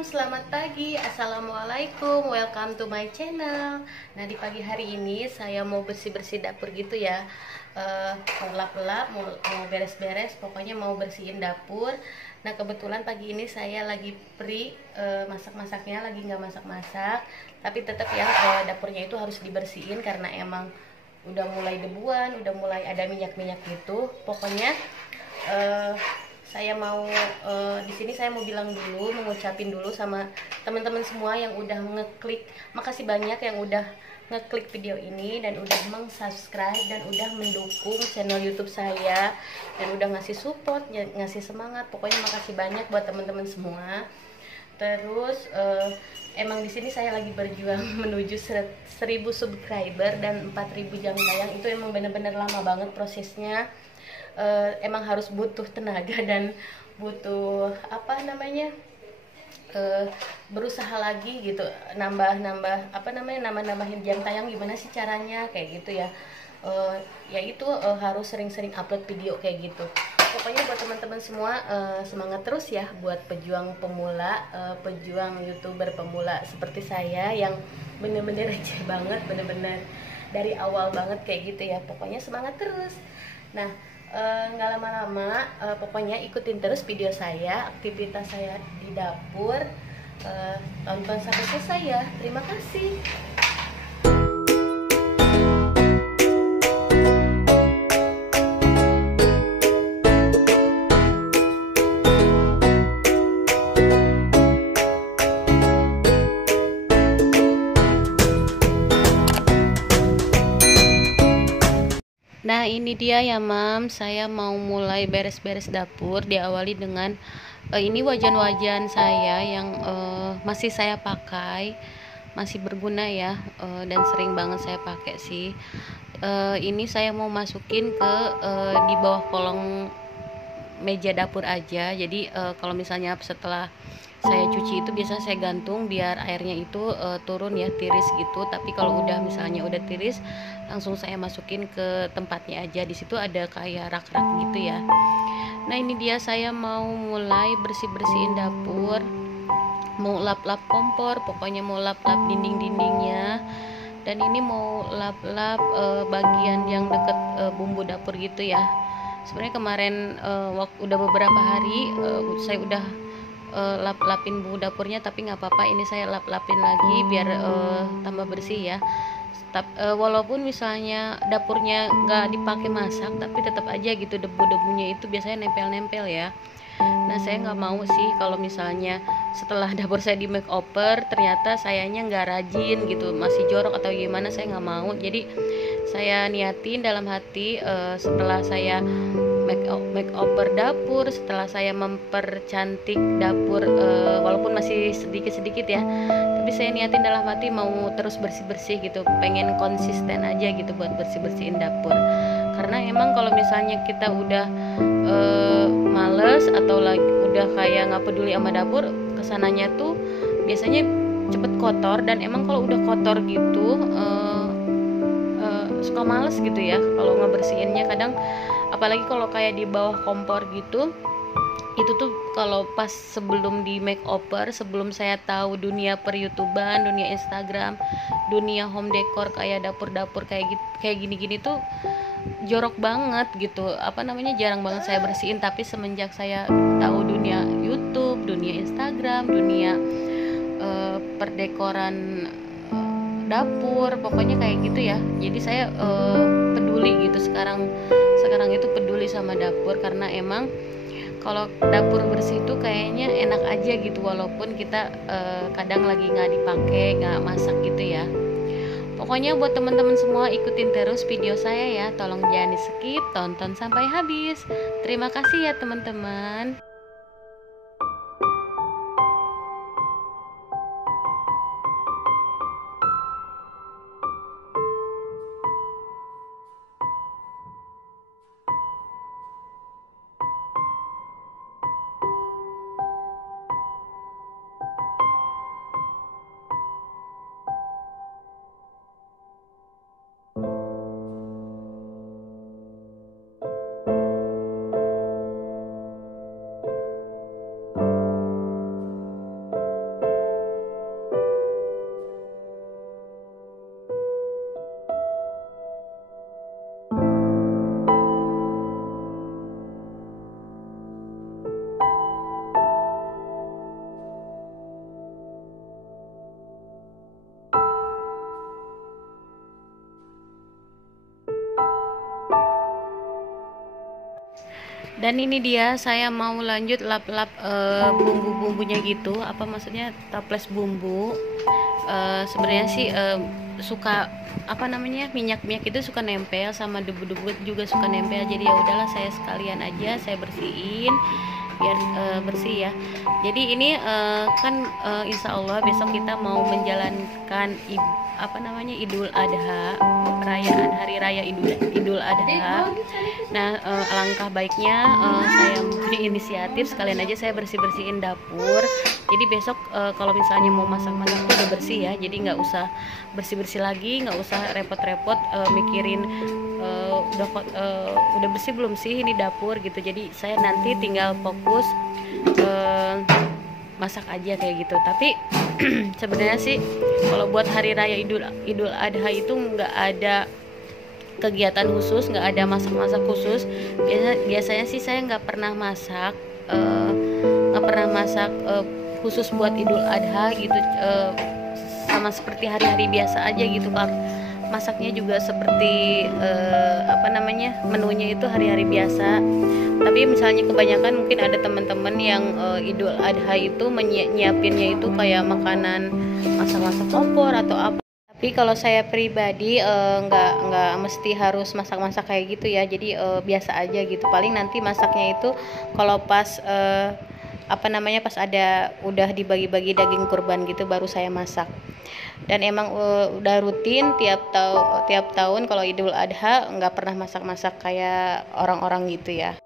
selamat pagi. Assalamualaikum, welcome to my channel. Nah, di pagi hari ini saya mau bersih-bersih dapur gitu ya. Mau lap-lap, mau beres-beres, pokoknya mau bersihin dapur. Nah, kebetulan pagi ini saya lagi free, masak-masaknya lagi nggak masak-masak. Tapi tetap ya, dapurnya itu harus dibersihin karena emang udah mulai debuan, udah mulai ada minyak-minyak gitu. Pokoknya saya mau di sini saya mau bilang dulu, mengucapin dulu sama teman-teman semua yang udah ngeklik. Makasih banyak yang udah ngeklik video ini dan udah subscribe dan udah mendukung channel YouTube saya dan udah ngasih support, ngasih semangat. Pokoknya makasih banyak buat teman-teman semua. Terus emang di sini saya lagi berjuang menuju 1000 subscriber dan 4000 jam tayang. Itu emang bener-bener lama banget prosesnya. Emang harus butuh tenaga dan butuh apa namanya, berusaha lagi gitu, nambahin jam tayang. Gimana sih caranya kayak gitu ya, yaitu harus sering-sering upload video kayak gitu. Pokoknya buat teman-teman semua, semangat terus ya buat pejuang pemula, pejuang YouTuber pemula seperti saya yang bener-bener receh banget, bener-bener dari awal banget kayak gitu ya. Pokoknya semangat terus. Nah, nggak lama-lama, pokoknya ikutin terus video saya, aktivitas saya di dapur, tonton sampai selesai ya. Terima kasih. Nah, ini dia ya Mam, saya mau mulai beres-beres dapur. Diawali dengan ini wajan-wajan saya yang masih saya pakai, masih berguna ya, dan sering banget saya pakai sih. Ini saya mau masukin ke di bawah kolong meja dapur aja. Jadi kalau misalnya setelah saya cuci itu biasa saya gantung biar airnya itu turun ya, tiris gitu. Tapi kalau udah misalnya udah tiris, langsung saya masukin ke tempatnya aja. Di situ ada kayak rak-rak gitu ya. Nah, ini dia saya mau mulai bersih-bersihin dapur, mau lap-lap kompor, pokoknya mau lap-lap dinding-dindingnya. Dan ini mau lap-lap bagian yang deket bumbu dapur gitu ya. Sebenarnya kemarin udah beberapa hari saya udah lap-lapin bumbu dapurnya, tapi nggak apa-apa, ini saya lap-lapin lagi biar tambah bersih ya. Walaupun misalnya dapurnya nggak dipakai masak, tapi tetap aja gitu debu-debunya itu biasanya nempel-nempel ya. Nah, saya nggak mau sih kalau misalnya setelah dapur saya di makeover ternyata sayanya nggak rajin gitu, masih jorok atau gimana, saya nggak mau. Jadi saya niatin dalam hati, setelah saya makeover dapur, setelah saya mempercantik dapur, walaupun masih sedikit-sedikit ya, tapi saya niatin dalam hati mau terus bersih-bersih gitu, pengen konsisten aja gitu buat bersih-bersihin dapur. Karena emang kalau misalnya kita udah males atau lagi udah kayak nggak peduli sama dapur, kesananya tuh biasanya cepet kotor. Dan emang kalau udah kotor gitu suka males gitu ya kalau ngebersihinnya. Kadang apalagi kalau kayak di bawah kompor gitu, itu tuh kalau pas sebelum di makeover, sebelum saya tahu dunia per YouTuber, dunia Instagram, dunia home decor kayak dapur-dapur kayak gini-gini tuh jorok banget gitu, apa namanya, jarang banget saya bersihin. Tapi semenjak saya tahu dunia YouTube, dunia Instagram, dunia perdekoran dapur, pokoknya kayak gitu ya, jadi saya peduli gitu sekarang itu peduli sama dapur. Karena emang kalau dapur bersih itu kayaknya enak aja gitu, walaupun kita kadang lagi nggak dipakai, nggak masak gitu ya. Pokoknya buat teman-teman semua ikutin terus video saya ya, tolong jangan di skip, tonton sampai habis. Terima kasih ya teman-teman. Dan ini dia saya mau lanjut lap-lap bumbu-bumbunya gitu, apa maksudnya toples bumbu. Sebenarnya sih suka apa namanya minyak-minyak itu suka nempel sama debu-debu juga suka nempel, jadi ya udahlah saya sekalian aja saya bersihin biar bersih ya. Jadi ini kan insya Allah besok kita mau menjalankan apa namanya Idul Adha, perayaan hari raya Idul Adha. Nah alangkah baiknya saya punya inisiatif sekalian aja saya bersih-bersihin dapur. Jadi besok kalau misalnya mau masak-masak tuh udah bersih ya, jadi nggak usah bersih-bersih lagi, nggak usah repot-repot mikirin udah bersih belum sih ini dapur gitu. Jadi saya nanti tinggal fokus masak aja kayak gitu. Tapi sebenarnya sih kalau buat hari raya Idul Adha itu nggak ada kegiatan khusus, nggak ada masak-masak khusus. Biasanya sih saya nggak pernah masak, khusus buat Idul Adha gitu, sama seperti hari-hari biasa aja gitu. Kalau masaknya juga seperti apa namanya menunya itu hari-hari biasa. Tapi misalnya kebanyakan mungkin ada teman-teman yang Idul Adha itu nyiapinnya itu kayak makanan masak-masak opor atau apa. Tapi kalau saya pribadi nggak mesti harus masak-masak kayak gitu ya. Jadi biasa aja gitu. Paling nanti masaknya itu kalau pas apa namanya pas ada udah dibagi-bagi daging kurban gitu baru saya masak. Dan emang udah rutin tiap tahun kalau Idul Adha nggak pernah masak-masak kayak orang-orang gitu ya.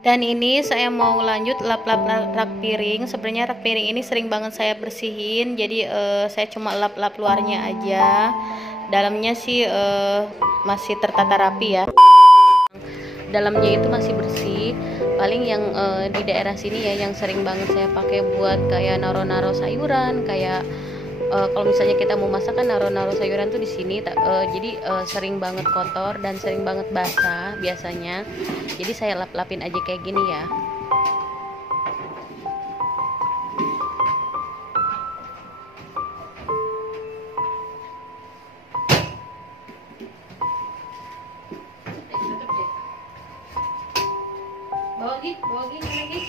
Dan ini saya mau lanjut lap-lap rak piring. Sebenarnya rak piring ini sering banget saya bersihin, jadi saya cuma lap-lap luarnya aja. Dalamnya sih masih tertata rapi ya. Dalamnya itu masih bersih. Paling yang di daerah sini ya yang sering banget saya pakai buat kayak naro-naro sayuran, kayak kalau misalnya kita mau masak kan naro-naro sayuran tuh di sini. Jadi sering banget kotor dan sering banget basah biasanya. Jadi saya lap-lapin aja kayak gini ya. Bawa gini lagi.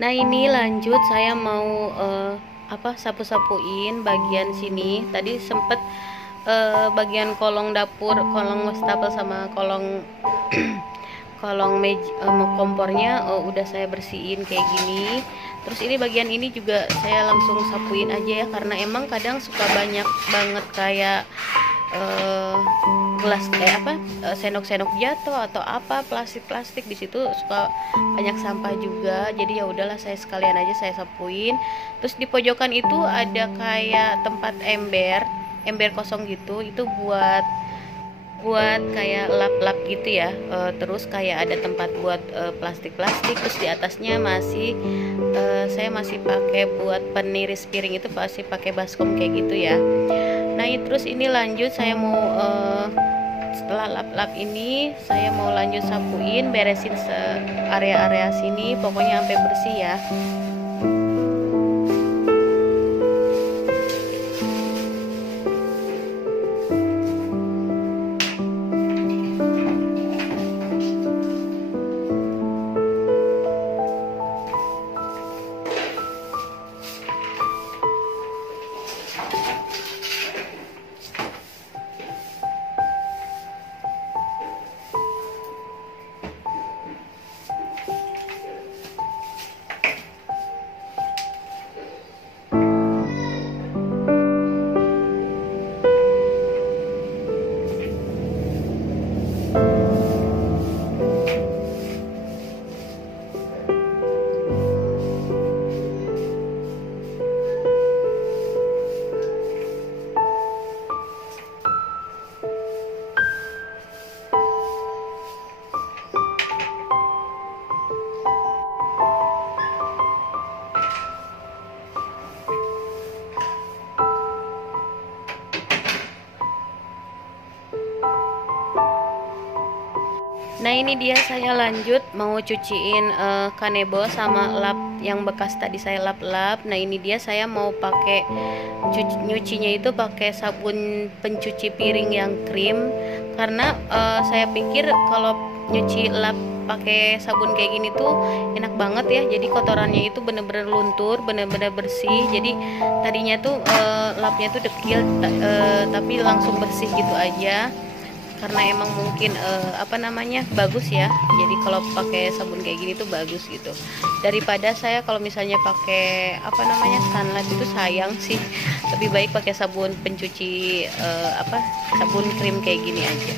Nah ini lanjut saya mau sapu-sapuin bagian sini. Tadi sempet bagian kolong dapur, kolong wastafel sama kolong kompornya udah saya bersihin kayak gini. Terus ini bagian ini juga saya langsung sapuin aja ya, karena emang kadang suka banyak banget kayak gelas sendok-sendok jatuh atau apa plastik di situ suka banyak sampah juga. Jadi ya udahlah saya sekalian aja saya sapuin. Terus di pojokan itu ada kayak tempat ember kosong gitu, itu buat kayak lap-lap gitu ya. Terus kayak ada tempat buat plastik-plastik. Terus di atasnya saya masih pakai buat peniris piring, itu pasti pakai baskom kayak gitu ya. Nah terus ini lanjut saya mau setelah lap-lap ini saya mau lanjut sapuin, beresin area-area sini pokoknya sampai bersih ya. Nah ini dia saya lanjut mau cuciin kanebo sama lap yang bekas tadi saya lap-lap. Nah ini dia saya mau pakai nyucinya itu pakai sabun pencuci piring yang krim, karena saya pikir kalau nyuci lap pakai sabun kayak gini tuh enak banget ya, jadi kotorannya itu bener-bener luntur, bener-bener bersih. Jadi tadinya tuh lapnya tuh dekil, tapi langsung bersih gitu aja, karena emang mungkin bagus ya. Jadi kalau pakai sabun kayak gini tuh bagus gitu, daripada saya kalau misalnya pakai sunlight itu sayang sih. Lebih baik pakai sabun pencuci sabun krim kayak gini aja.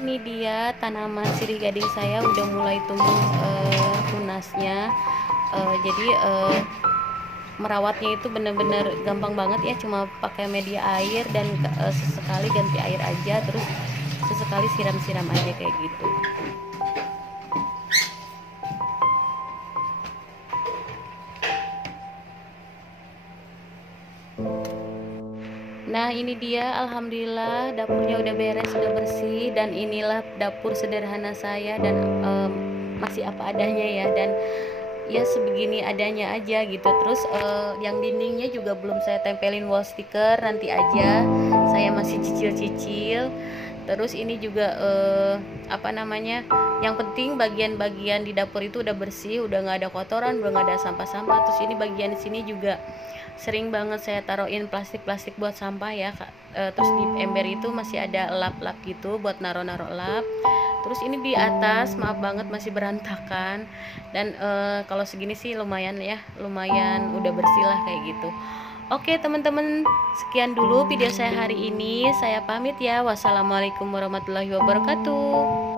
Ini dia tanaman sirih gading saya udah mulai tumbuh tunasnya. Jadi merawatnya itu bener-bener gampang banget ya, cuma pakai media air dan sesekali ganti air aja, terus sesekali siram-siram aja kayak gitu. Nah ini dia, alhamdulillah dapurnya udah beres, udah bersih, dan inilah dapur sederhana saya, dan masih apa adanya ya, dan ya sebegini adanya aja gitu. Terus yang dindingnya juga belum saya tempelin wall sticker, nanti aja, saya masih cicil-cicil. Terus ini juga yang penting bagian-bagian di dapur itu udah bersih, udah nggak ada kotoran, udah nggak ada sampah-sampah. Terus ini bagian sini juga sering banget saya taruhin plastik-plastik buat sampah ya. Terus di ember itu masih ada lap-lap gitu buat naro-naro lap. Terus ini di atas maaf banget masih berantakan, dan kalau segini sih lumayan ya, lumayan udah bersih lah kayak gitu. Oke teman-teman, sekian dulu video saya hari ini. Saya pamit ya. Wassalamualaikum warahmatullahi wabarakatuh.